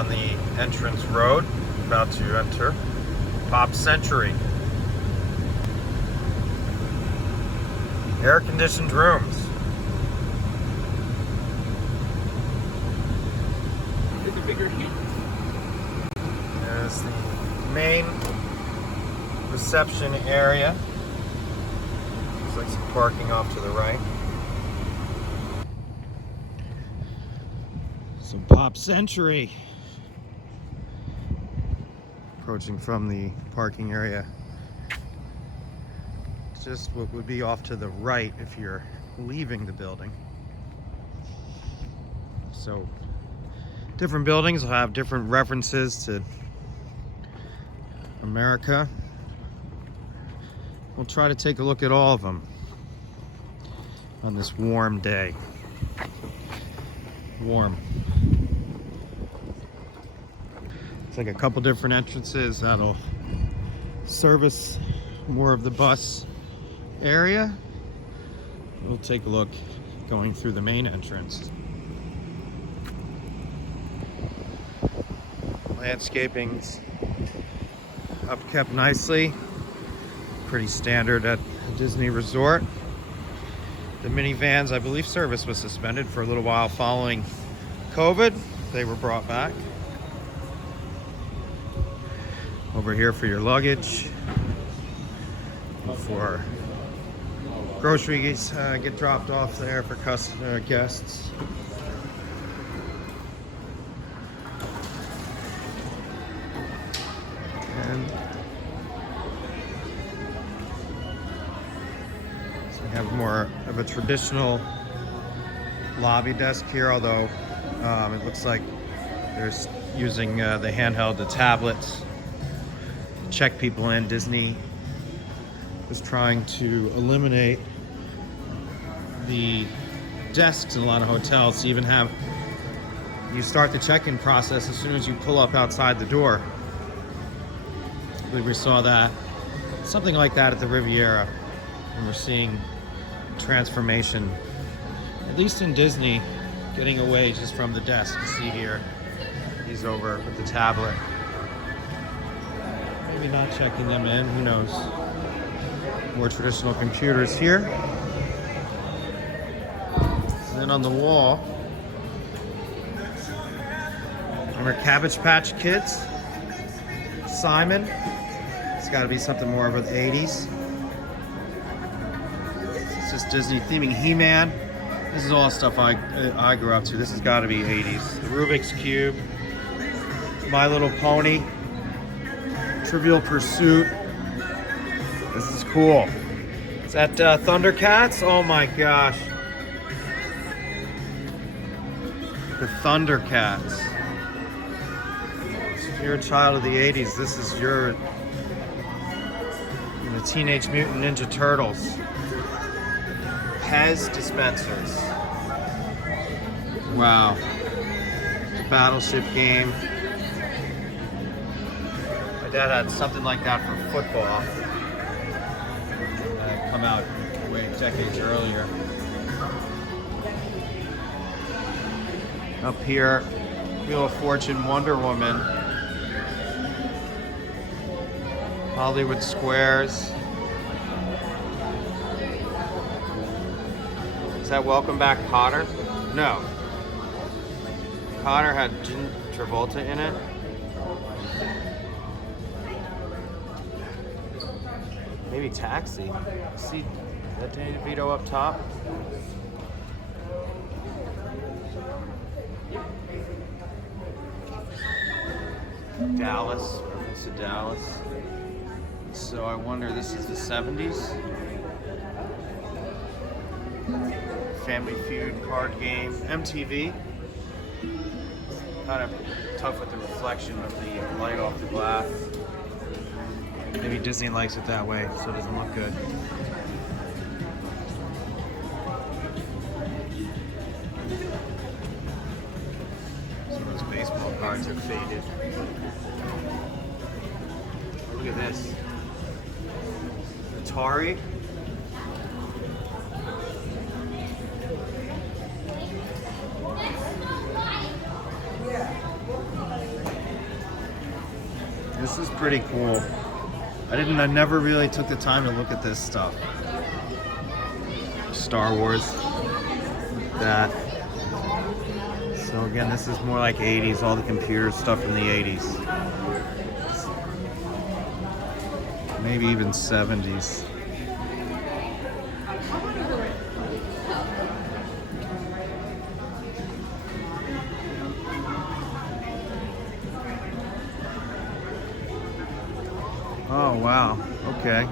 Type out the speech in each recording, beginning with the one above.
on the entrance road, about to enter Pop Century. Air-conditioned rooms. It's a bigger hit. There's the main reception area. Looks like some parking off to the right. Some Pop Century. Approaching from the parking area. It's just what would be off to the right if you're leaving the building. So different buildings will have different references to America. We'll try to take a look at all of them on this warm day. Warm. It's like a couple different entrances that'll service more of the bus area. We'll take a look going through the main entrance. Landscaping's upkept nicely. Pretty standard at a Disney resort. The minivans, I believe service was suspended for a little while following COVID. They were brought back. Over here for your luggage. For groceries get dropped off there for guests. And so we have more of a traditional lobby desk here, although it looks like there's using the handheld, the tablets to check people in. Disney is trying to eliminate the desks in a lot of hotels to even have you start the check-in process as soon as you pull up outside the door. I believe we saw that, something like that at the Riviera, and we're seeing transformation, at least in Disney, getting away just from the desk. You see here, he's over with the tablet. Maybe not checking them in, who knows. More traditional computers here. And then on the wall, remember Cabbage Patch Kids? Simon. It's got to be something more of the 80s. It's just Disney theming. He-Man. This is all stuff I grew up to. This has got to be 80s. The Rubik's Cube. My Little Pony. Trivial Pursuit. This is cool. Is that Thundercats? Oh my gosh. The Thundercats. If you're a child of the 80s, this is your the Teenage Mutant Ninja Turtles. Pez dispensers. Wow. Battleship game. My dad had something like that for football. Come out decades earlier. Up here, Wheel of Fortune, Wonder Woman, Hollywood Squares. Is that Welcome Back Kotter? No. Kotter had John Travolta in it. Maybe Taxi. See that Danny DeVito up top? Dallas, Prince of Dallas. So I wonder, this is the 70s? Family Feud card game. MTV. Kind of tough with the reflection of the light off the glass. Maybe Disney likes it that way, so it doesn't look good. Some of those baseball cards are faded. Look at this. Atari. This is pretty cool. I never really took the time to look at this stuff. Star Wars. That. So again, this is more like 80s, all the computer stuff from the 80s. Maybe even 70s. Oh wow, okay.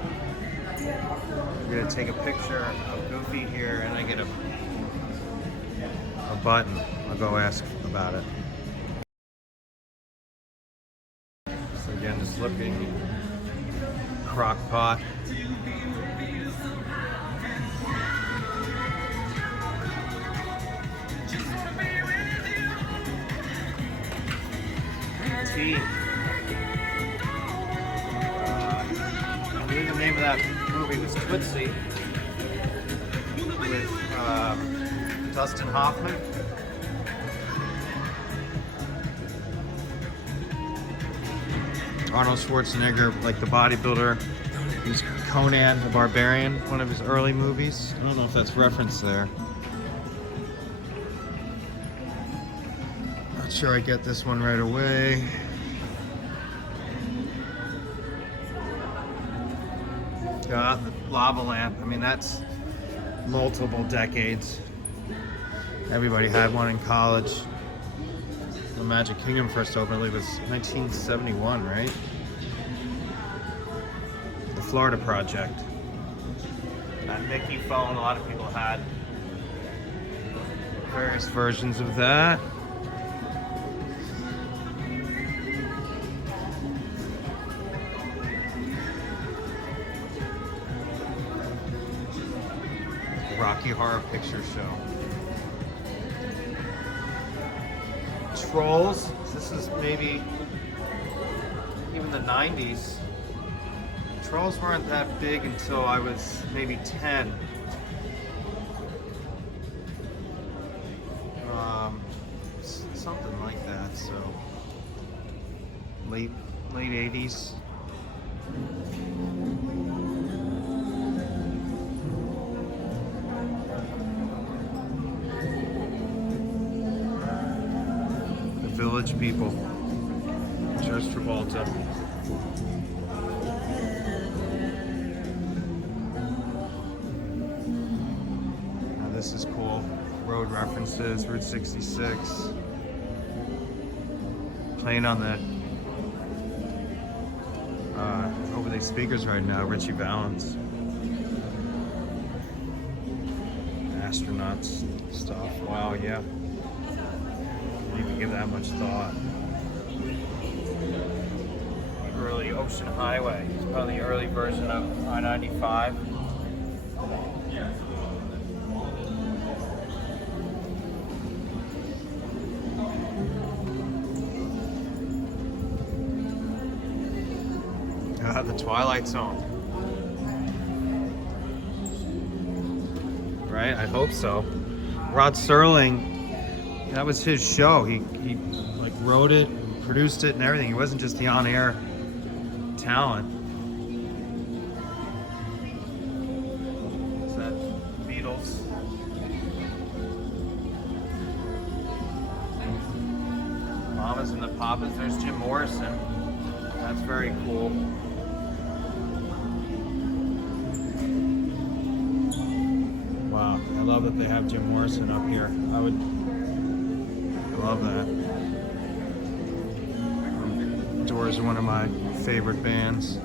I'm gonna take a picture of Goofy here and I get a button. I'll go ask about it. So again, just looking. Crock pot. Tea. I believe the name of that movie was Tootsie with Dustin Hoffman. Arnold Schwarzenegger, like the bodybuilder. He's Conan the Barbarian, one of his early movies. I don't know if that's referenced there. Not sure I get this one right away. The lava lamp. I mean, that's multiple decades. Everybody had one in college. The Magic Kingdom first opened, I believe, was 1971, right? The Florida Project. That Mickey phone, a lot of people had various versions of that. Rocky Horror Picture Show. Trolls. This is maybe even the 90s. Trolls weren't that big until I was maybe 10. Something like that. So late 80s. Village People. Joe Travolta. Now this is cool. Road references, Route 66. Playing on the over these speakers right now, Richie Valens. Astronauts stuff. Wow, yeah. Didn't even give that much thought. Early Ocean Highway. It's probably the early version of I-95. The Twilight Zone. Right? I hope so. Rod Serling, that was his show. He like wrote it, and produced it, and everything. He wasn't just the on-air talent. Is that Beatles? Mamas and the Papas. There's Jim Morrison. That's very cool. Wow, I love that they have Jim Morrison up here. I would love that. Doors are one of my favorite bands.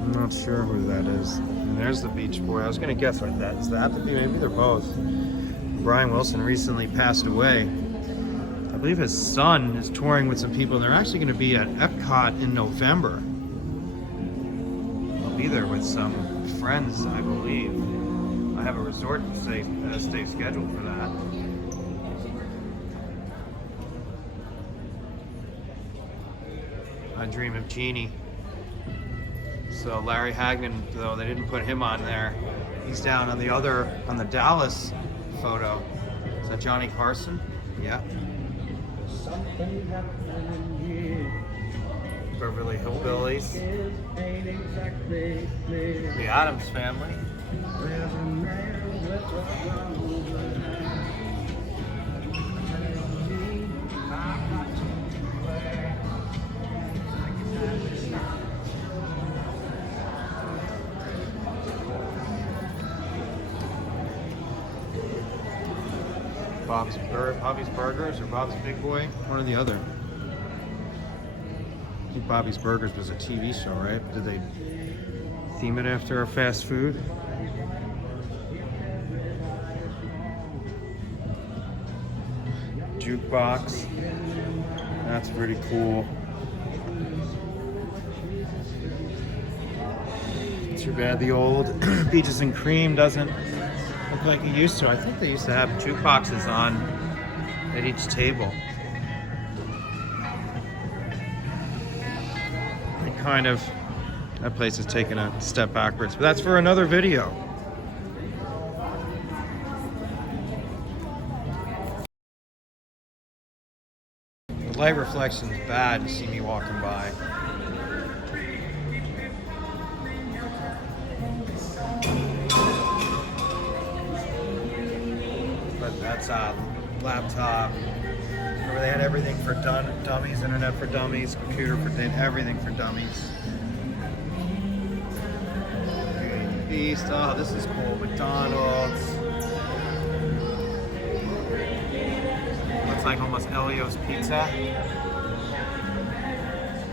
I'm not sure who that is. And there's the Beach Boy. I was gonna guess what that is. That maybe they're both. Brian Wilson recently passed away. I believe his son is touring with some people. They're actually going to be at Epcot in November. I'll be there with some friends, I believe. I have a resort stay scheduled for that. I Dream of Jeannie. So Larry Hagman, though they didn't put him on there, he's down on the Dallas photo. Is that Johnny Carson? Yeah. Beverly Hillbillies. The Addams Family. Bobby's Burgers or Bob's Big Boy, one or the other. I think Bobby's Burgers was a TV show, right? Did they theme it after a fast food? Jukebox. That's pretty cool. Too bad the old Peaches and Cream doesn't look like it used to. I think they used to have jukeboxes on at each table. And kind of, that place has taken a step backwards, but that's for another video. The light reflection is bad. You see me walking by. But that's a laptop. Remember they had everything for dummies, internet for dummies, computer for everything for dummies. Beast. Oh, this is cool. McDonald's. Looks like almost Elio's Pizza.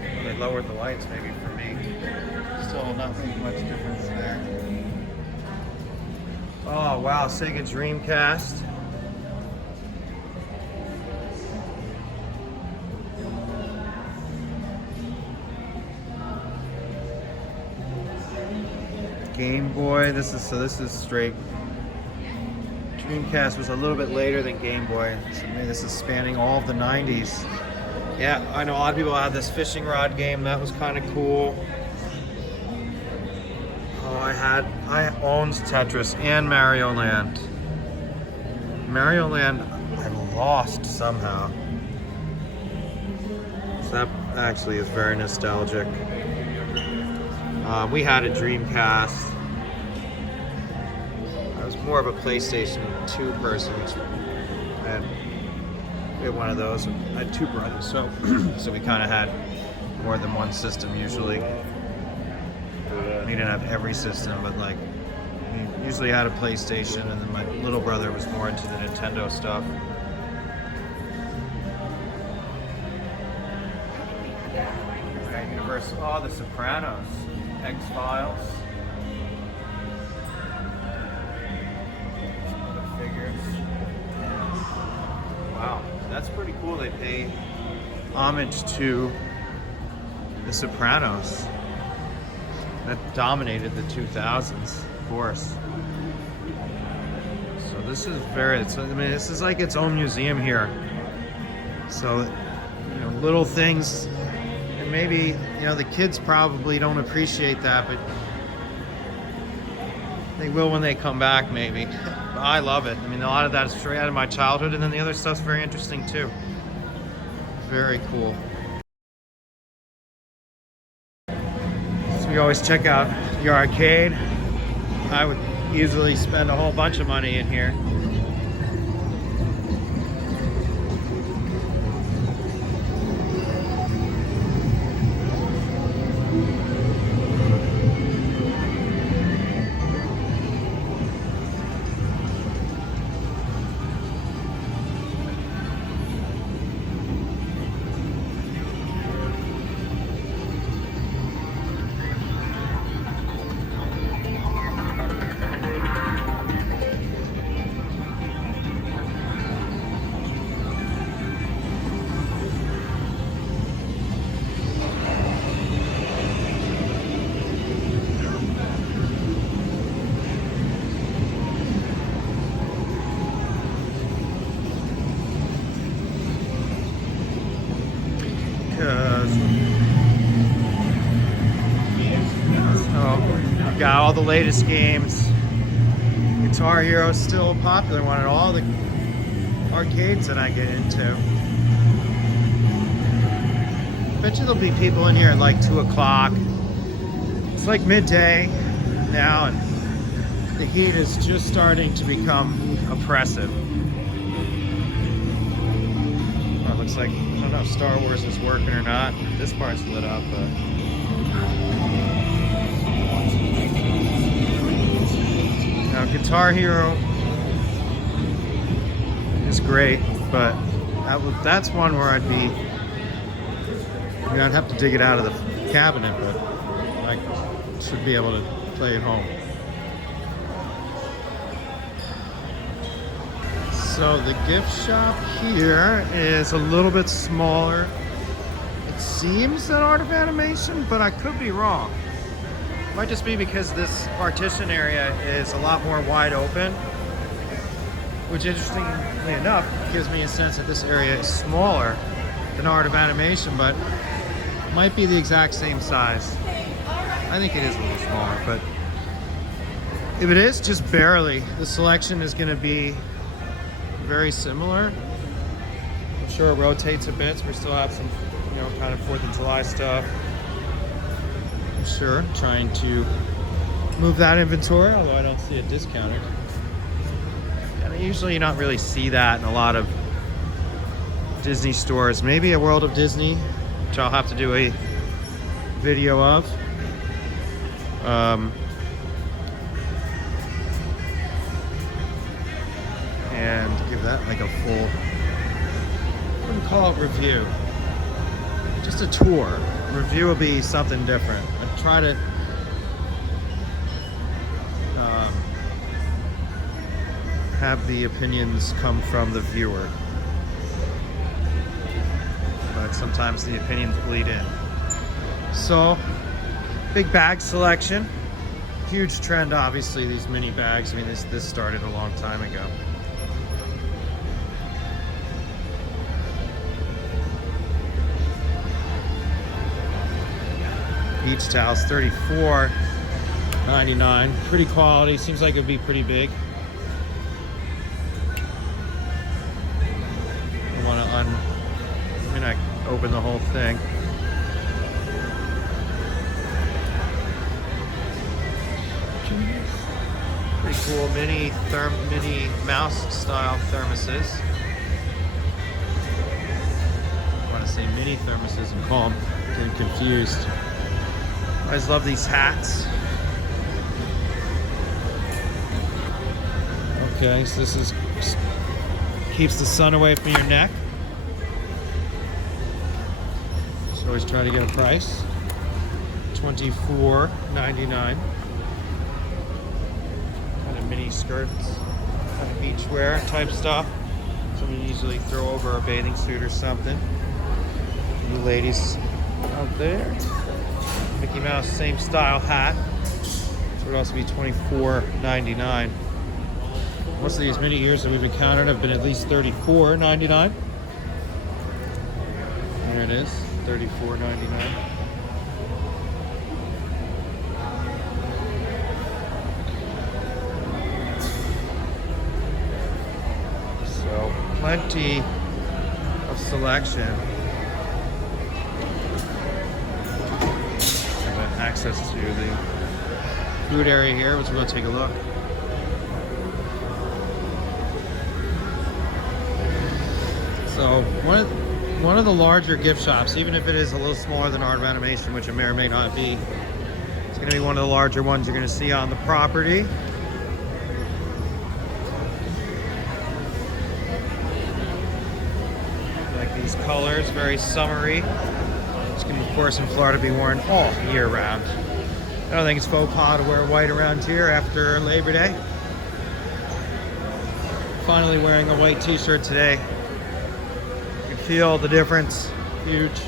Well, they lowered the lights maybe for me. Still not making much difference there. Oh wow, Sega Dreamcast. Game Boy. This is straight. Dreamcast was a little bit later than Game Boy. So maybe this is spanning all of the 90s. Yeah, I know a lot of people had this fishing rod game. That was kind of cool. Oh, I owned Tetris and Mario Land. Mario Land I lost somehow. So that actually is very nostalgic. We had a Dreamcast. I was more of a PlayStation 2 person. And we had one of those. I had two brothers, so so we kind of had more than one system usually. We didn't have every system, but like we usually had a PlayStation, and then my little brother was more into the Nintendo stuff. Right, Universal. Oh, The Sopranos. X-Files. Some other figures. Wow, that's pretty cool. They pay homage to The Sopranos. That dominated the 2000s, of course. So this is this is like its own museum here. So, you know, little things. Maybe, you know, the kids probably don't appreciate that, but they will when they come back, maybe. But I love it. I mean, a lot of that is straight out of my childhood, and then the other stuff's very interesting too. Very cool. So we always check out the arcade. I would easily spend a whole bunch of money in here. Got all the latest games. Guitar Hero is still a popular one, and all the arcades that I get into. Bet you there'll be people in here at like 2 o'clock. It's like midday now, and the heat is just starting to become oppressive. Oh, it looks like, I don't know if Star Wars is working or not. This part's lit up, but... Now, Guitar Hero is great, but that's one where I'd be... I mean, I'd have to dig it out of the cabinet, but I should be able to play at home. So the gift shop here is a little bit smaller. It seems than Art of Animation, but I could be wrong. It might just be because this partition area is a lot more wide open, which interestingly enough gives me a sense that this area is smaller than Art of Animation, but might be the exact same size. I think it is a little smaller, but if it is, just barely. The selection is going to be very similar. I'm sure it rotates a bit, so we still have some, you know, kind of 4th of July stuff. I'm sure, trying to move that inventory, although I don't see it discounted. And usually you don't really see that in a lot of Disney stores. Maybe a World of Disney, which I'll have to do a video of. And give that like a full, I wouldn't call it review, just a tour. Review will be something different. I try to have the opinions come from the viewer, but sometimes the opinions bleed in. So, big bag selection. Huge trend, obviously, these mini bags. I mean, this started a long time ago. Beach towels, $34.99. Pretty quality. Seems like it would be pretty big. I'm gonna open the whole thing. Pretty cool mini mouse style thermoses. I want to say mini thermoses and call them, getting confused. I always love these hats. Okay, so this is keeps the sun away from your neck. Just always try to get a price. $24.99. Kind of mini skirts, kind of beachwear type stuff. Something you usually throw over a bathing suit or something. You ladies out there. Mickey Mouse, same style hat. This would also be $24.99. Most of these mini ears that we've encountered have been at least $34.99. There it is, $34.99. So plenty of selection. Have access to the food area here, which we'll take a look. So one of the larger gift shops, even if it is a little smaller than Art of Animation, which it may or may not be, it's going to be one of the larger ones you're going to see on the property. Like these colors, very summery. It's going to, of course, in Florida, be worn all year round. I don't think it's faux pas to wear white around here after Labor Day. Finally wearing a white t-shirt today. Feel the difference. Huge.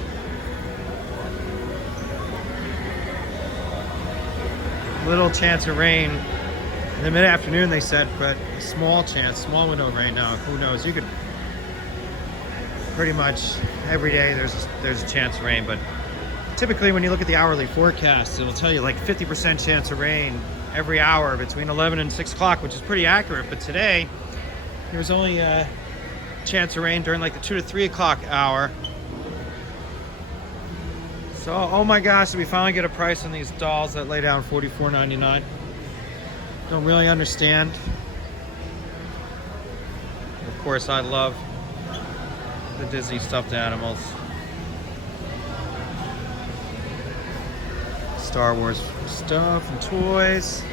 Little chance of rain in the mid-afternoon, they said, but small chance, small window of rain. Now, who knows? You could pretty much every day there's a chance of rain, but typically when you look at the hourly forecast, it'll tell you like 50% chance of rain every hour between 11 and 6 o'clock, which is pretty accurate. But today, there was only chance of rain during like the 2 to 3 o'clock hour. So, oh my gosh, did we finally get a price on these dolls that lay down $44.99? Don't really understand. Of course, I love the Disney stuffed animals. Star Wars stuff and toys.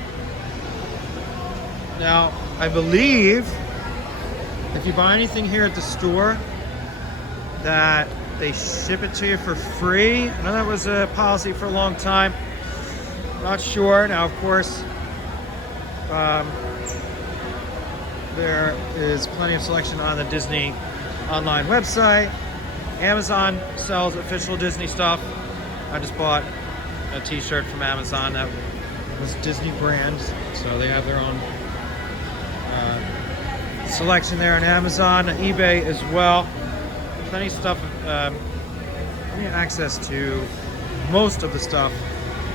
Now, I believe if you buy anything here at the store that they ship it to you for free. I know that was a policy for a long time. Not sure. Now, of course, there is plenty of selection on the Disney online website. Amazon sells official Disney stuff. I just bought a t-shirt from Amazon that was Disney brand, so they have their own selection there on Amazon, eBay as well. Plenty of stuff, plenty of access to most of the stuff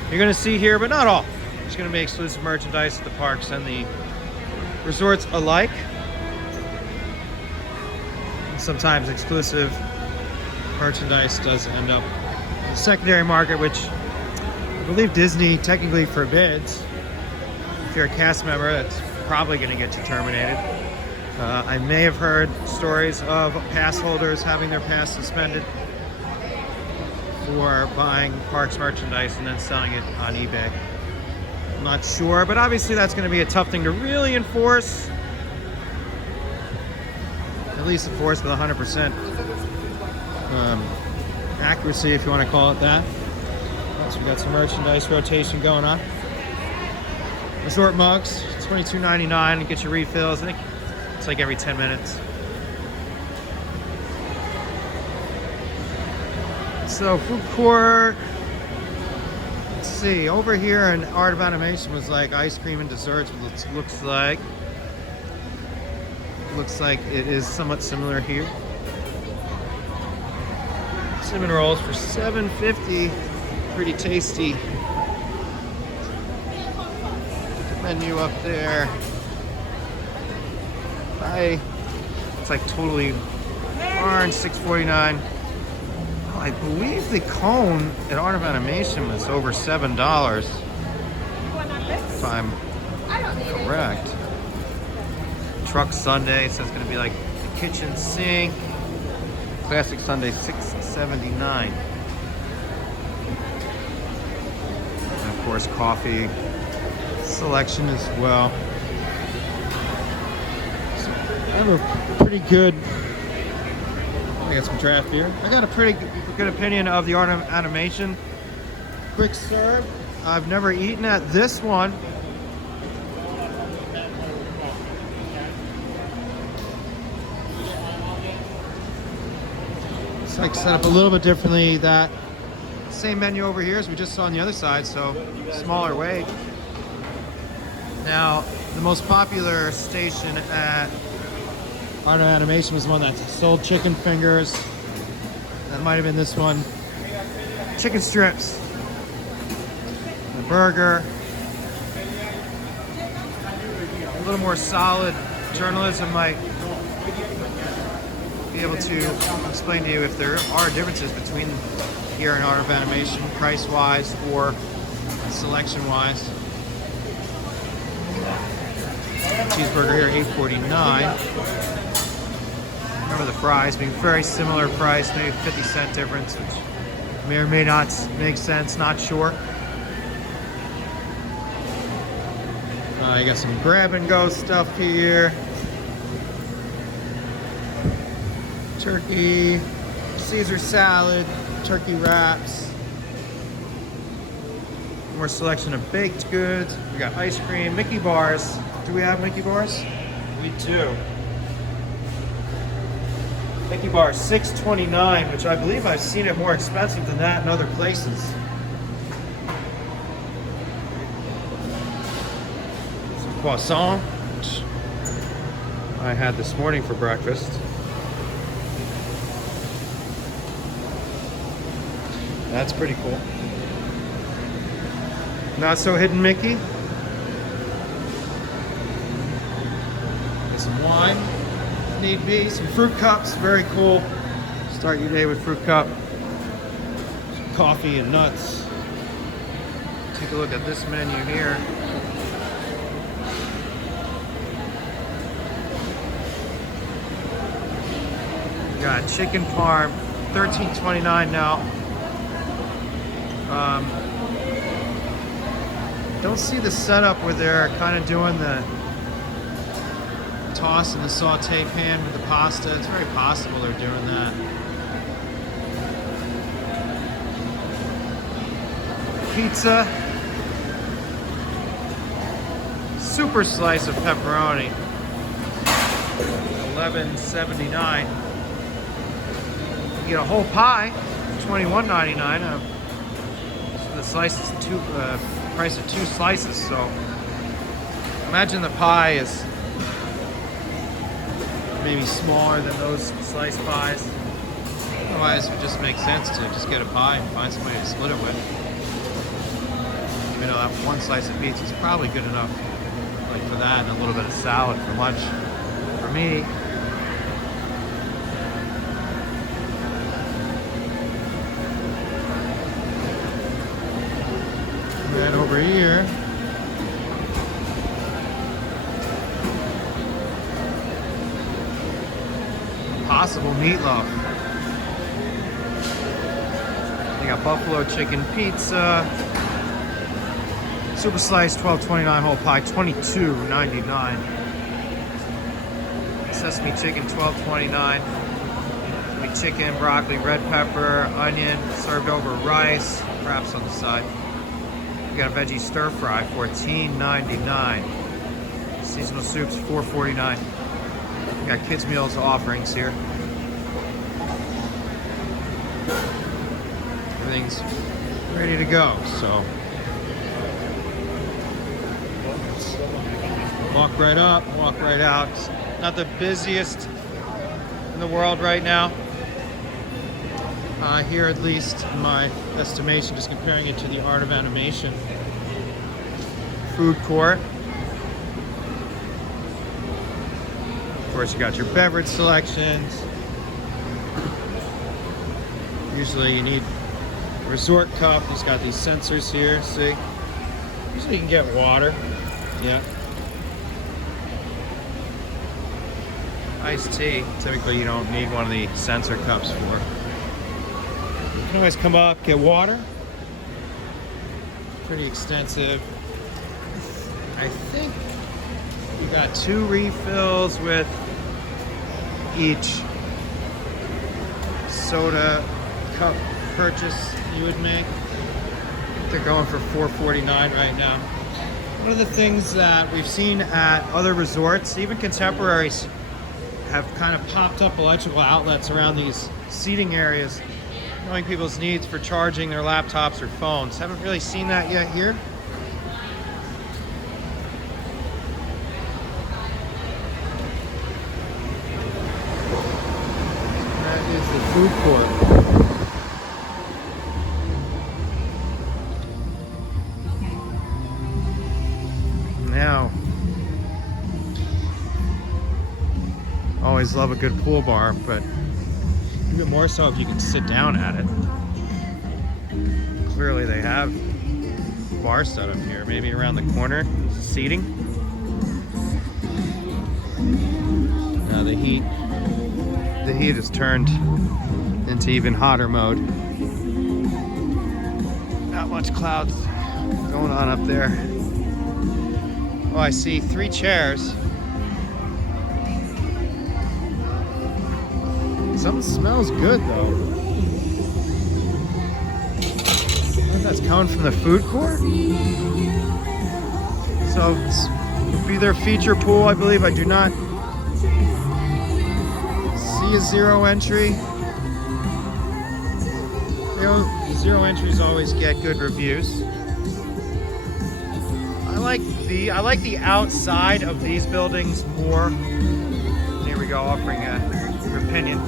you're going to see here, but not all. There's going to be exclusive merchandise at the parks and the resorts alike. And sometimes exclusive merchandise does end up in the secondary market, which I believe Disney technically forbids. If you're a cast member, that's probably going to get you terminated. I may have heard stories of pass holders having their pass suspended for buying parks merchandise and then selling it on eBay. I'm not sure, but obviously that's going to be a tough thing to really enforce. At least enforce with 100% accuracy, if you want to call it that. So we got some merchandise rotation going on. Resort mugs, $22.99 to get your refills. I think it's like every 10 minutes. So food court. Let's see. Over here in Art of Animation was like ice cream and desserts. What it looks like. Looks like it is somewhat similar here. Cinnamon rolls for $7.50. Pretty tasty. The menu up there. It's like totally orange, $6.49. Oh, I believe the cone at Art of Animation was over $7. If I'm correct. Truck Sunday, so it's going to be like the kitchen sink. Classic Sunday, $6.79. And of course, coffee selection as well. So I have a pretty good. I got some draft beer. I got a pretty good opinion of the Art of Animation quick serve. I've never eaten at this one. It's like set up a little bit differently. That same menu over here as we just saw on the other side, so smaller weight. Now, the most popular station at Art of Animation was one that sold chicken fingers. That might have been this one. Chicken strips. A burger. A little more solid journalism might be able to explain to you if there are differences between here and Art of Animation, price-wise or selection-wise. Cheeseburger here, $8.49. Remember the fries being very similar price, maybe 50-cent difference, which may or may not make sense, not sure. You got some grab-and-go stuff here. Turkey, Caesar salad, turkey wraps. More selection of baked goods. We got ice cream, Mickey bars. Do we have Mickey bars? We do. Mickey bar $6.29, which I believe I've seen it more expensive than that in other places. Some croissant, which I had this morning for breakfast. That's pretty cool. Not so hidden Mickey. Get some wine. if need be. Some fruit cups, very cool. Start your day with fruit cup. Some coffee and nuts. Take a look at this menu here. We got chicken parm, $13.29 now. Don't see the setup where they're kind of doing the toss in the saute pan with the pasta. It's very possible they're doing that. Pizza. Super slice of pepperoni. $11.79. You get a whole pie, $21.99. The slice is price of 2 slices, so imagine the pie is maybe smaller than those sliced pies. Otherwise, it would just make sense to just get a pie and find somebody to split it with. You know, that 1 slice of pizza is probably good enough, like for that, and a little bit of salad for lunch. For me, then over here, possible meatloaf. They got buffalo chicken pizza, super slice, $12.29, whole pie, $22.99. Sesame chicken, $12.29. Chicken, broccoli, red pepper, onion, served over rice, wraps on the side. We got a veggie stir fry, $14.99. Seasonal soups, $4.49. We got kids meals offerings here. Everything's ready to go, so walk right up, walk right out. Not the busiest in the world right now. Here, at least in my estimation, just comparing it to the Art of Animation food court. Of course, you got your beverage selections. Usually you need a resort cup. He's got these sensors here, see? Usually you can get water. Yeah. Iced tea. Typically you don't need one of the sensor cups for. You can always come up, get water. Pretty extensive. I think you got 2 refills with each soda cup purchase you would make. I think they're going for $4.49 right now. One of the things that we've seen at other resorts, even contemporaries, have kind of popped up electrical outlets around these seating areas, knowing people's needs for charging their laptops or phones. Haven't really seen that yet here. That is the food court. Now, always love a good pool bar, but even more so if you can sit down at it. Clearly they have bar set up here, maybe around the corner, seating. Now the heat has turned into even hotter mode. Not much clouds going on up there. Oh, I see 3 chairs. Something smells good though. Oh, that's coming from the food court? So this would be their feature pool, I believe. I do not see a 0 entry. You know, 0 entries always get good reviews. I like the outside of these buildings more. Here we go, offering your opinion.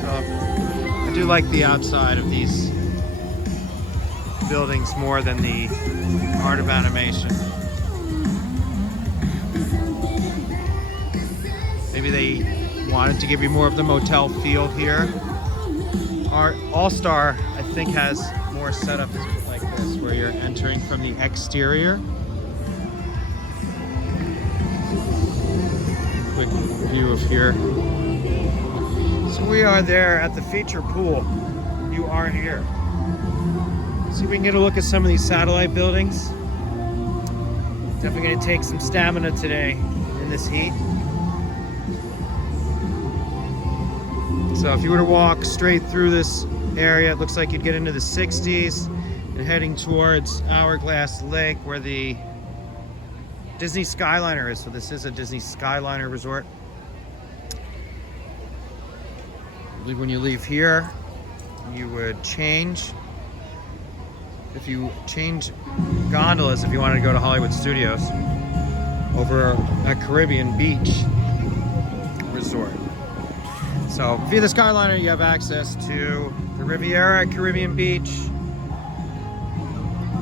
So I do like the outside of these buildings more than the Art of Animation. Maybe they wanted to give you more of the motel feel here. Our All-Star, I think, has more setup like this, where you're entering from the exterior. Quick view of here. So we are there at the feature pool. You are here. See if we can get a look at some of these satellite buildings. Definitely gonna take some stamina today in this heat. So if you were to walk straight through this area, it looks like you'd get into the 60s and heading towards Hourglass Lake, where the Disney Skyliner is. So this is a Disney Skyliner resort. I believe when you leave here, you would change. If you change gondolas, if you wanted to go to Hollywood Studios, over at Caribbean Beach Resort. So via the Skyliner, you have access to the Riviera at Caribbean Beach,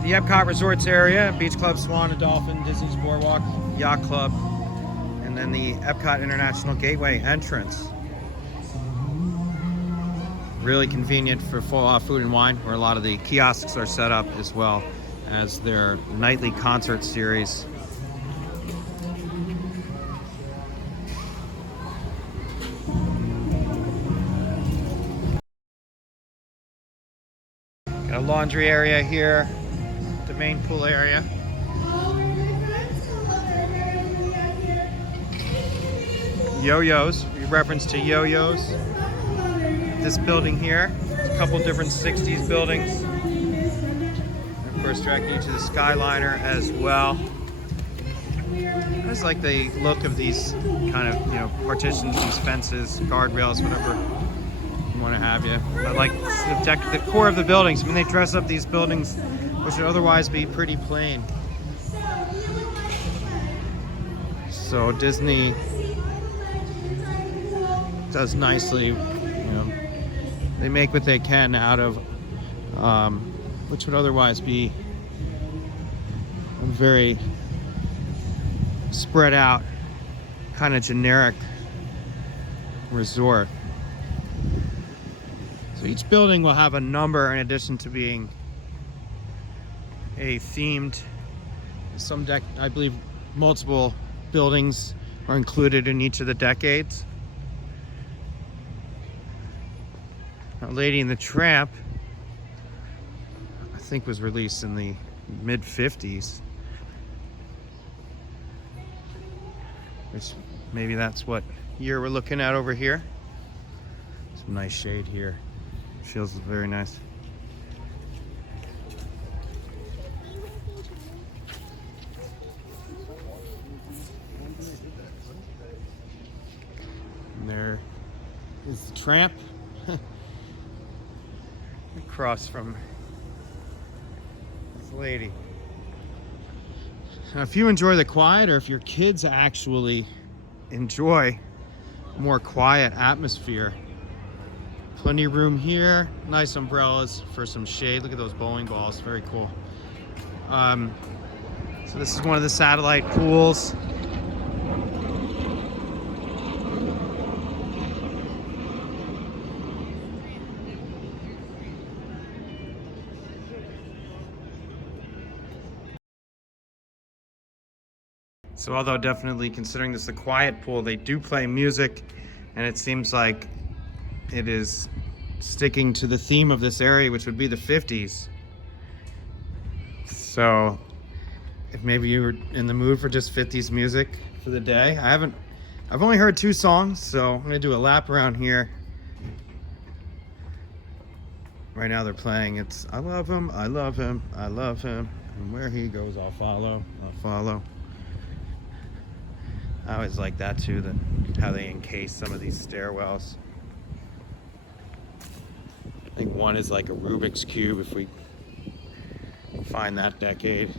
the Epcot Resorts area, Beach Club, Swan and Dolphin, Disney's Boardwalk, Yacht Club, and then the Epcot International Gateway entrance. Really convenient for food and wine, where a lot of the kiosks are set up, as well as their nightly concert series. Got a laundry area here, the main pool area. Yo-yos, reference to yo-yos. This building here, a couple different 60s buildings. And of course, directing you to the Skyliner as well. I just like the look of these kind of, partitions, these fences, guardrails, whatever you want to have you. I like the core of the buildings. I mean, they dress up these buildings, which would otherwise be pretty plain. So Disney does nicely. They make what they can out of which would otherwise be a very spread out, kind of generic resort. So each building will have a number in addition to being a themed, I believe multiple buildings are included in each of the decades. Lady and the Tramp, I think, was released in the mid-50s. Which, maybe that's what year we're looking at over here. Some nice shade here. Feels very nice. And there is the Tramp. Across from this lady. Now, if you enjoy the quiet, or if your kids actually enjoy a more quiet atmosphere, plenty of room here. Nice umbrellas for some shade. Look at those bowling balls, very cool. So this is one of the satellite pools. So although definitely considering this a quiet pool, they do play music, and it seems like it is sticking to the theme of this area, which would be the 50s. So if maybe you were in the mood for just 50s music for the day, I've only heard 2 songs, so I'm gonna do a lap around here. Right now they're playing, it's I love him, I love him, I love him, and where he goes I'll follow, I'll follow. I always like that too, how they encase some of these stairwells. I think one is like a Rubik's Cube, if we find that decade.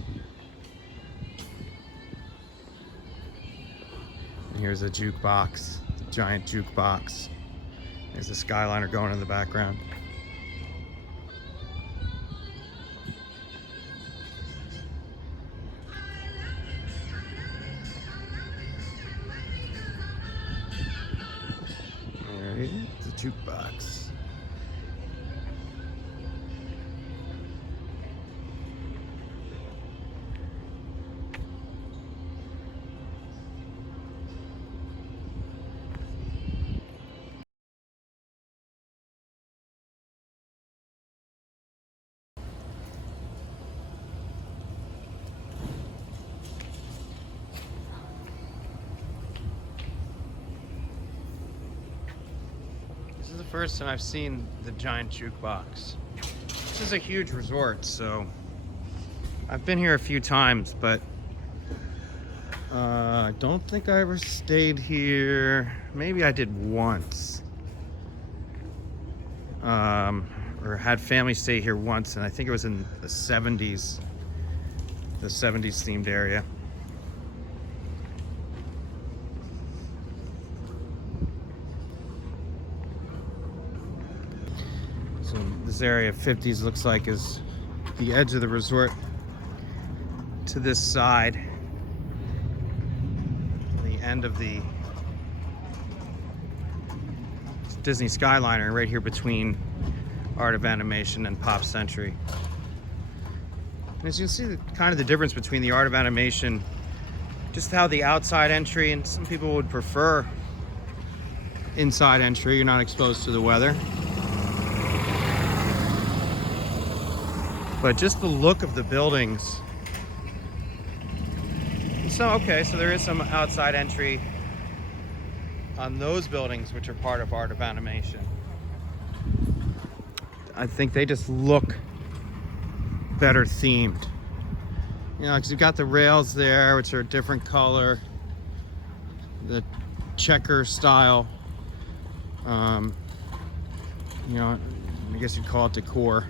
And here's a jukebox, giant jukebox. There's the Skyliner going in the background. jukebox. This is the first time I've seen the giant jukebox. This is a huge resort, so I've been here a few times, but I don't think I ever stayed here. Maybe I did once. Or had family stay here once, and I think it was in the 70s themed area. So this area of 50s looks like is the edge of the resort to this side. The end of the Disney Skyliner right here between Art of Animation and Pop Century. And as you can see, kind of the difference between the Art of Animation, just how the outside entry, and some people would prefer inside entry, you're not exposed to the weather. But just the look of the buildings. So, okay, so there is some outside entry on those buildings, which are part of Art of Animation. I think they just look better themed. You know, because you've got the rails there, which are a different color, the checker style. You know, I guess you'd call it decor.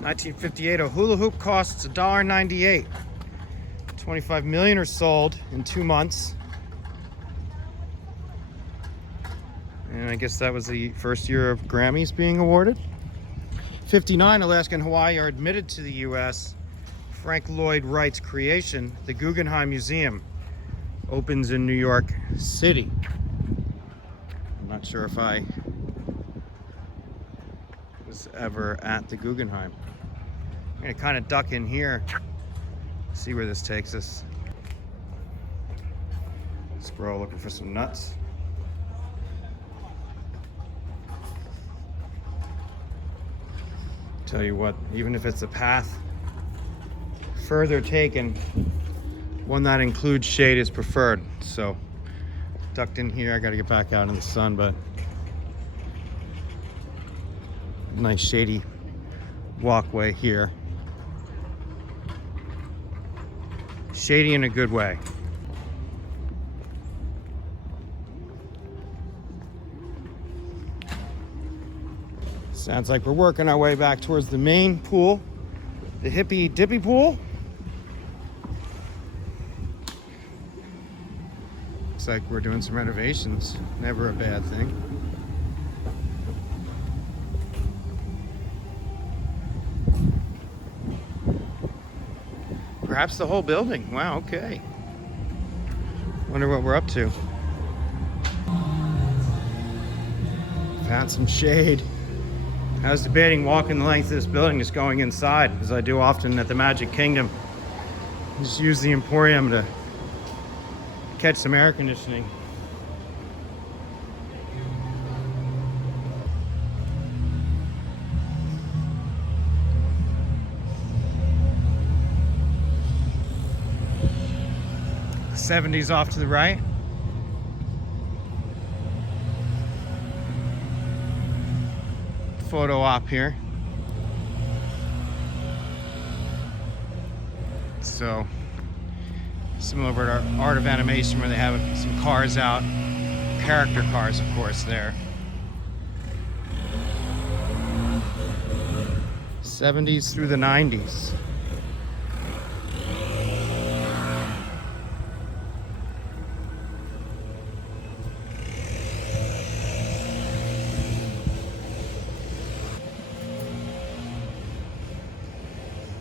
1958, a hula hoop costs $1.98. 25 million are sold in 2 months. And I guess that was the first year of Grammys being awarded. 59, Alaska and Hawaii are admitted to the U.S. Frank Lloyd Wright's creation, the Guggenheim Museum, opens in New York City. I'm not sure if I was ever at the Guggenheim. I'm gonna kind of duck in here, see where this takes us. Squirrel looking for some nuts. Tell you what, even if it's a path further taken, one that includes shade is preferred. So ducked in here, I gotta get back out in the sun, but nice shady walkway here. Shady in a good way. Sounds like we're working our way back towards the main pool, the Hippy Dippy Pool. Looks like we're doing some renovations. Never a bad thing. Perhaps the whole building. Wow, okay. Wonder what we're up to. Found some shade. I was debating walking the length of this building, just going inside, as I do often at the Magic Kingdom. Just use the Emporium to catch some air conditioning. '70s off to the right. Photo op here. So similar to our Art of Animation, where they have some cars out, character cars, of course, there. '70s through the '90s.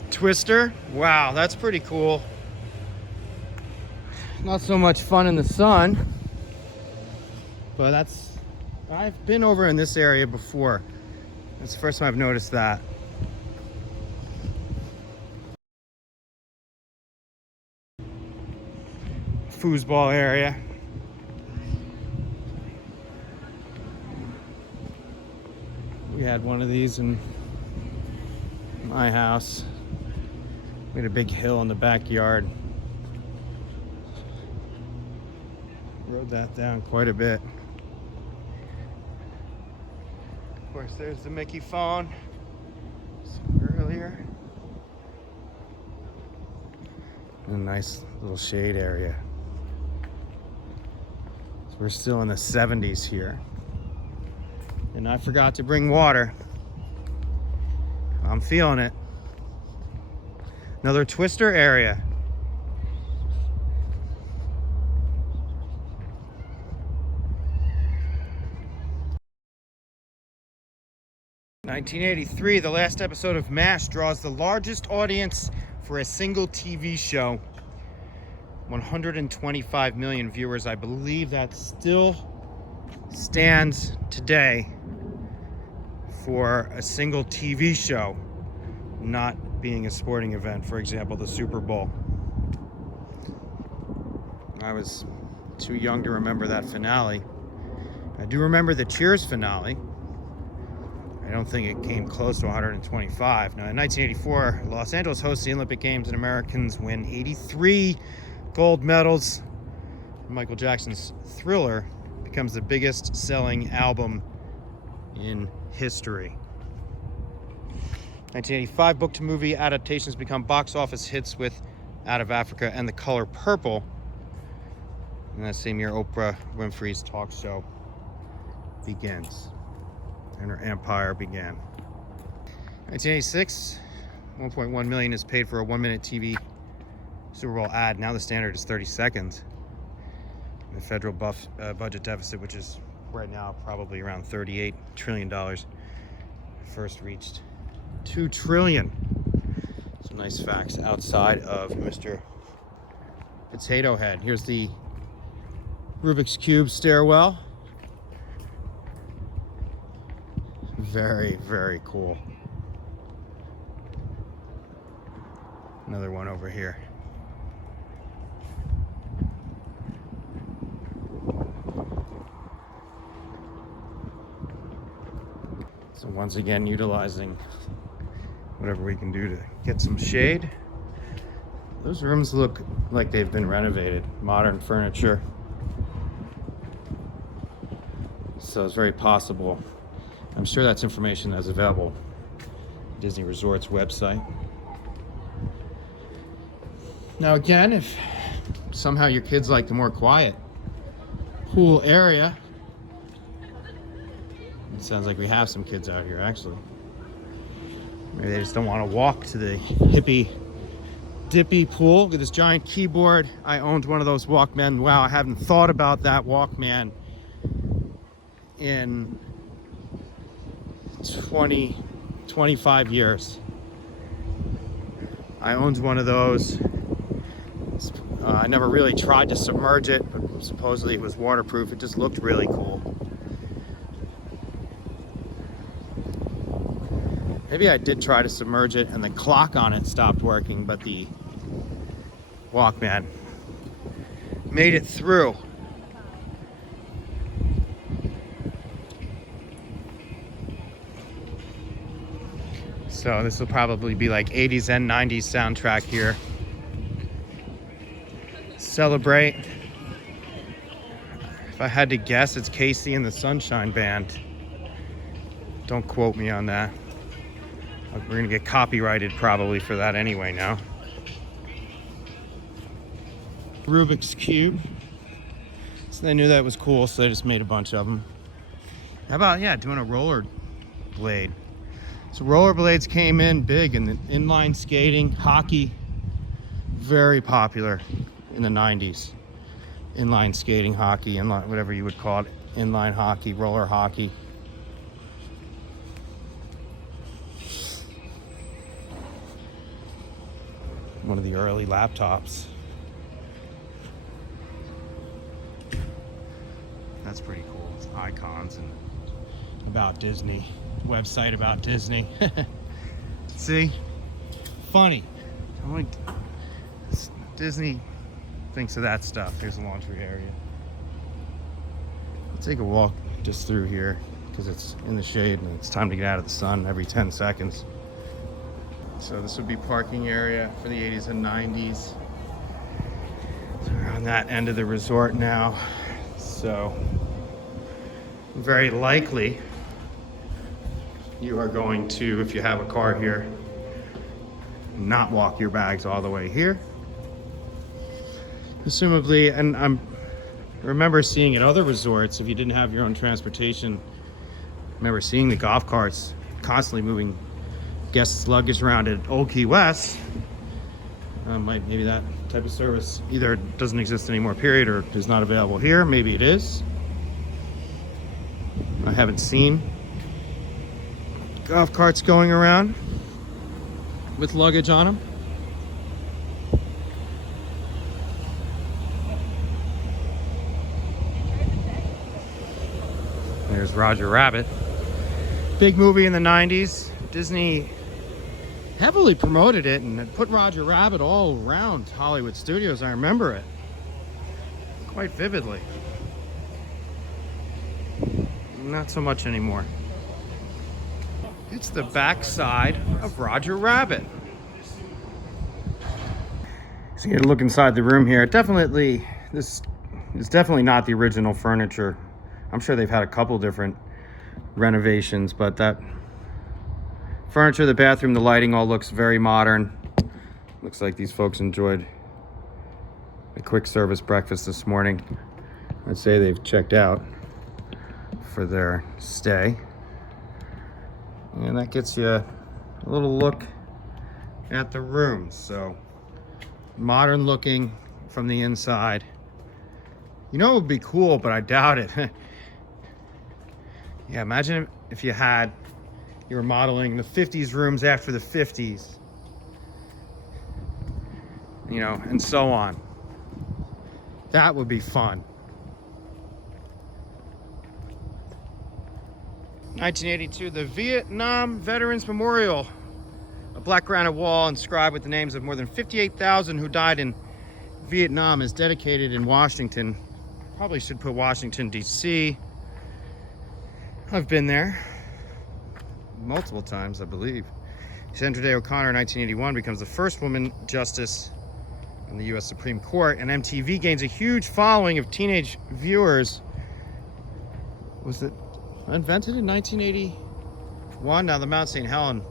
Twister. Wow, that's pretty cool. Not so much fun in the sun. But I've been over in this area before. It's the first time I've noticed that. Foosball area. We had one of these in my house. We had a big hill in the backyard. Rode that down quite a bit. Of course, there's the Mickey phone. Earlier. A nice little shade area. So we're still in the 70s here. And I forgot to bring water. I'm feeling it. Another Twister area. "1983, the last episode of MASH draws the largest audience for a single TV show. 125 million viewers. I believe that still stands today for a single TV show, not being a sporting event. For example, the Super Bowl. I was too young to remember that finale. I do remember the Cheers finale. I don't think it came close to 125. Now, in 1984, Los Angeles hosts the Olympic Games and Americans win 83 gold medals. Michael Jackson's Thriller becomes the biggest selling album in history. 1985, book to movie adaptations become box office hits with Out of Africa and The Color Purple. And that same year, Oprah Winfrey's talk show begins. And her empire began. 1986, 1.1 million is paid for a 1-minute TV Super Bowl ad. Now the standard is 30 seconds. The federal budget deficit, which is right now probably around $38 trillion, first reached $2 trillion. Some nice facts outside of Mr. Potato Head. Here's the Rubik's Cube stairwell. Very, very cool. Another one over here. So once again, utilizing whatever we can do to get some shade. Those rooms look like they've been renovated. Modern furniture. So it's very possible. I'm sure that's information that's available on Disney Resorts website. Now again, if somehow your kids like the more quiet pool area, it sounds like we have some kids out here actually. Maybe they just don't want to walk to the hippie dippy pool. Look at this giant keyboard. I owned one of those Walkman. Wow, I haven't thought about that Walkman in 25 years. I owned one of those. I never really tried to submerge it, but supposedly it was waterproof. It just looked really cool. Maybe I did try to submerge it and the clock on it stopped working, but the Walkman made it through. So this will probably be like 80s and 90s soundtrack here. Celebrate. If I had to guess, it's Casey and the Sunshine Band. Don't quote me on that. We're gonna get copyrighted probably for that anyway now. Rubik's Cube. So they knew that was cool, so they just made a bunch of them. How about, yeah, doing a roller blade? So rollerblades came in big in the inline skating, hockey, very popular in the 90s. Inline skating, hockey, inline, whatever you would call it, inline hockey, roller hockey. One of the early laptops. That's pretty cool. icons and about Disney. Website about Disney. See? Funny. I'm like, Disney thinks of that stuff. Here's the laundry area. I'll take a walk just through here because it's in the shade and it's time to get out of the sun every 10 seconds. So this would be parking area for the 80s and 90s. So we're on that end of the resort now. So very likely you are going to, if you have a car here, not walk your bags all the way here. Assumably, and I remember seeing at other resorts, if you didn't have your own transportation, I remember seeing the golf carts constantly moving guests' luggage around at Old Key West. Maybe that type of service either doesn't exist anymore, period, or is not available here. Maybe it is. I haven't seen golf carts going around with luggage on them. There's Roger Rabbit. Big movie in the 90s. Disney heavily promoted it and put Roger Rabbit all around Hollywood Studios. I remember it quite vividly. Not so much anymore. It's the backside of Roger Rabbit. So you look inside the room here. This is definitely not the original furniture. I'm sure they've had a couple different renovations, but that furniture, the bathroom, the lighting all looks very modern. Looks like these folks enjoyed a quick service breakfast this morning. I'd say they've checked out for their stay. And that gets you a little look at the room. So modern looking from the inside. You know, it would be cool, but I doubt it. Yeah, imagine if you were modeling the 50s rooms after the 50s, you know, and so on. That would be fun. 1982, the Vietnam Veterans Memorial, a black granite wall inscribed with the names of more than 58,000 who died in Vietnam, is dedicated in Washington. Probably should put Washington, D.C. I've been there multiple times, I believe. Sandra Day O'Connor in 1981 becomes the first woman justice in the U.S. Supreme Court, and MTV gains a huge following of teenage viewers. Was it invented in 1981? Now, the Mount St. Helen,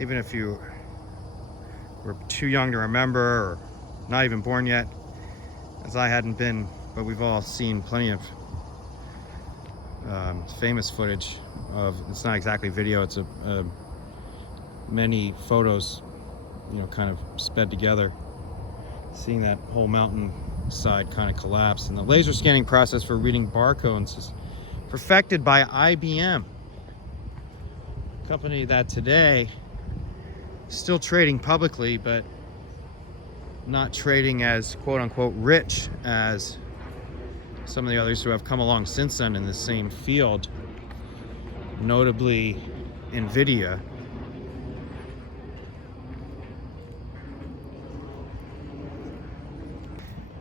even if you were too young to remember or not even born yet, as I hadn't been, but we've all seen plenty of famous footage of, it's not exactly video, it's many photos, you know, kind of sped together, seeing that whole mountain side kind of collapse. And the laser scanning process for reading barcodes is perfected by IBM, a company that today is still trading publicly, but not trading as quote unquote rich as some of the others who have come along since then in the same field, notably NVIDIA.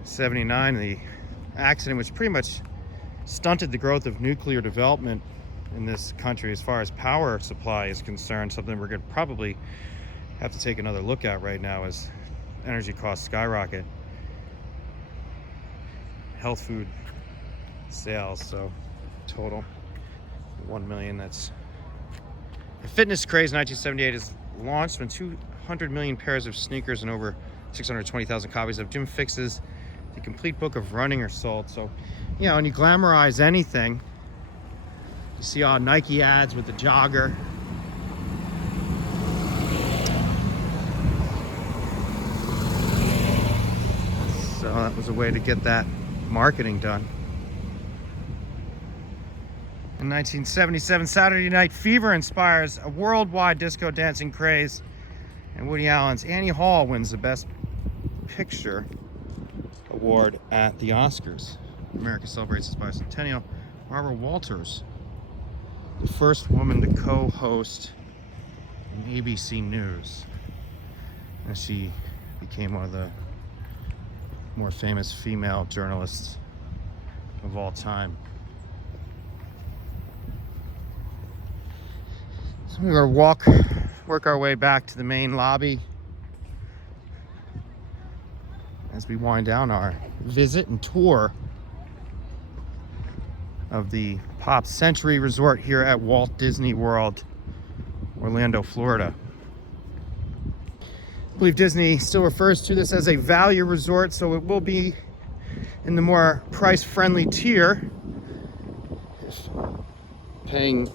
'79, the accident which pretty much stunted the growth of nuclear development in this country as far as power supply is concerned, something we're going to probably have to take another look at right now as energy costs skyrocket. Health food sales, so total 1 million. That's the fitness craze. 1978 is launched when 200 million pairs of sneakers and over 620,000 copies of Jim Fixx's The Complete Book of Running are sold. So, you know, when you glamorize anything, you see all Nike ads with the jogger. So that was a way to get that marketing done. In 1977, Saturday Night Fever inspires a worldwide disco dancing craze, and Woody Allen's Annie Hall wins the Best Picture award at the Oscars. America celebrates its bicentennial Barbara Walters, the first woman to co-host an ABC News. And she became one of the more famous female journalists of all time. So we're gonna work our way back to the main lobby as we wind down our visit and tour of the Pop Century Resort here at Walt Disney World, Orlando, Florida. I believe Disney still refers to this as a value resort, so it will be in the more price-friendly tier, paying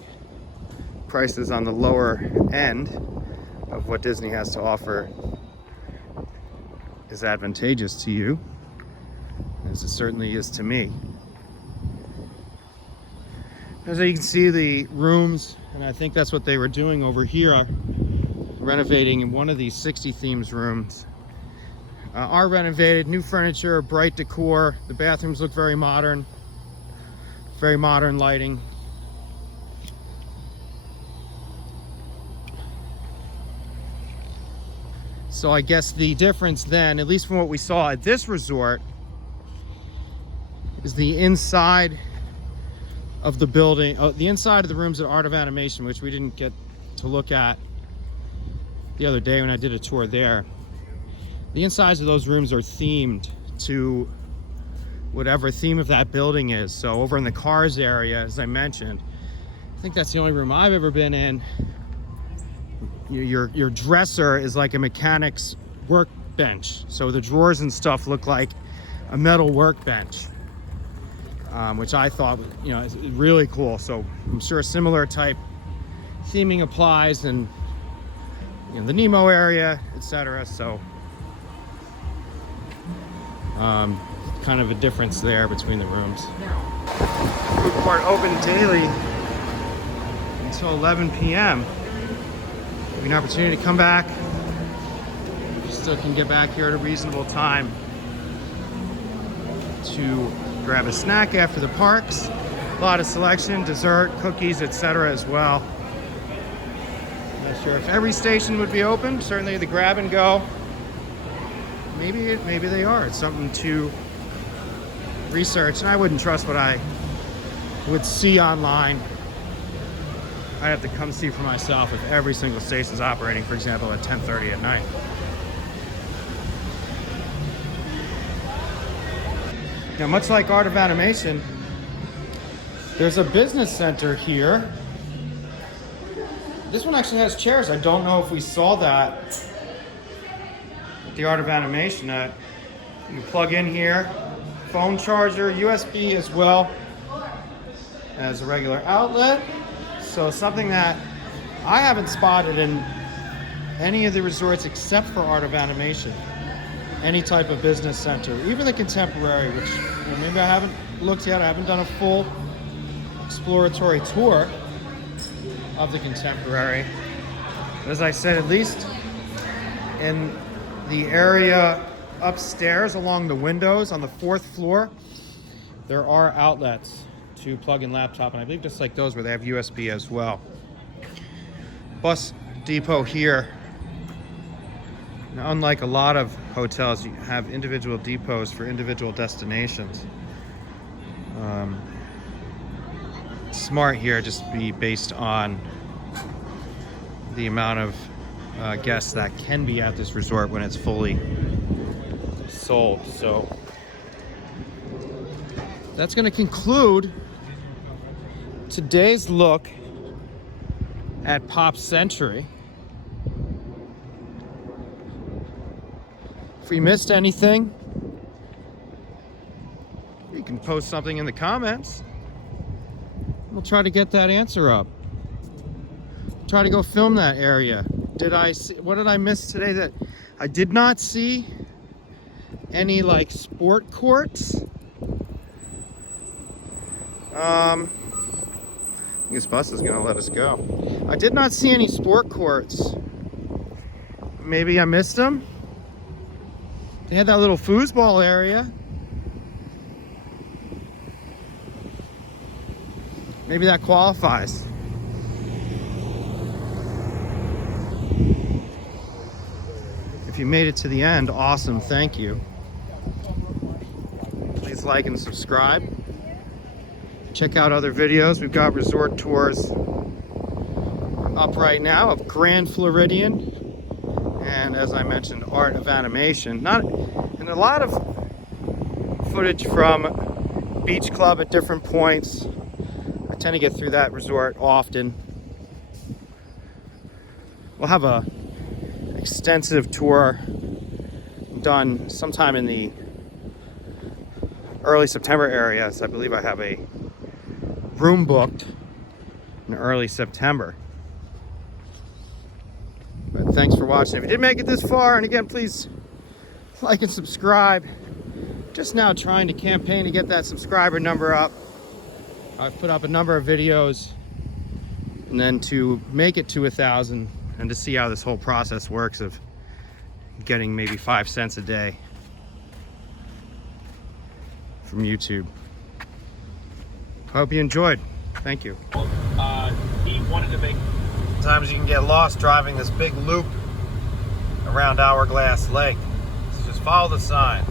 prices on the lower end of what Disney has to offer is advantageous to you, as it certainly is to me. As you can see, the rooms, and I think that's what they were doing over here, renovating in one of these 60 themes rooms, are renovated. New furniture, bright decor. The bathrooms look very modern lighting. So I guess the difference then, at least from what we saw at this resort, is the inside of the building, the inside of the rooms at Art of Animation, which we didn't get to look at the other day when I did a tour there. The insides of those rooms are themed to whatever theme of that building is. So over in the Cars area, as I mentioned, I think that's the only room I've ever been in. Your dresser is like a mechanic's workbench. So the drawers and stuff look like a metal workbench, which I thought, is really cool. So I'm sure a similar type theming applies in the Nemo area, etc. So kind of a difference there between the rooms. Food court open daily until 11 p.m. An opportunity to come back. You still can get back here at a reasonable time to grab a snack after the parks. A lot of selection, dessert, cookies, etc. as well. Not sure if every station would be open. Certainly the grab and go. Maybe they are. It's something to research, and I wouldn't trust what I would see online. I have to come see for myself if every single station is operating, for example, at 10:30 at night. Now, much like Art of Animation, there's a business center here. This one actually has chairs. I don't know if we saw that at the Art of Animation. You can plug in here, phone charger, USB as well as a regular outlet. So something that I haven't spotted in any of the resorts except for Art of Animation. Any type of business center, even the Contemporary, which maybe I haven't looked yet. I haven't done a full exploratory tour of the Contemporary. But as I said, at least in the area upstairs along the windows on the 4th floor, there are outlets to plug in laptop, and I believe just like those where they have USB as well. Bus depot here. Now, unlike a lot of hotels, you have individual depots for individual destinations. Smart here, just be based on the amount of guests that can be at this resort when it's fully sold. So that's going to conclude today's look at Pop Century. If we missed anything, you can post something in the comments. We'll try to get that answer up. Try to go film that area. What did I miss today that I did not see? Any like sport courts? I guess bus is gonna let us go. I did not see any sport courts. Maybe I missed them. They had that little foosball area. Maybe that qualifies. If you made it to the end, awesome, thank you. Please like and subscribe. Check out other videos. We've got resort tours up right now of Grand Floridian, and as I mentioned, Art of Animation. And a lot of footage from Beach Club at different points. I tend to get through that resort often. We'll have a extensive tour done sometime in the early September area, so I believe I have a room booked in early September. But thanks for watching. If you did make it this far, and again, please like and subscribe. Just now trying to campaign to get that subscriber number up. I've put up a number of videos, and then to make it to 1,000 and to see how this whole process works of getting maybe 5 cents a day from YouTube. Hope you enjoyed. Thank you. He wanted to make. Sometimes you can get lost driving this big loop around Hourglass Lake. So just follow the sign.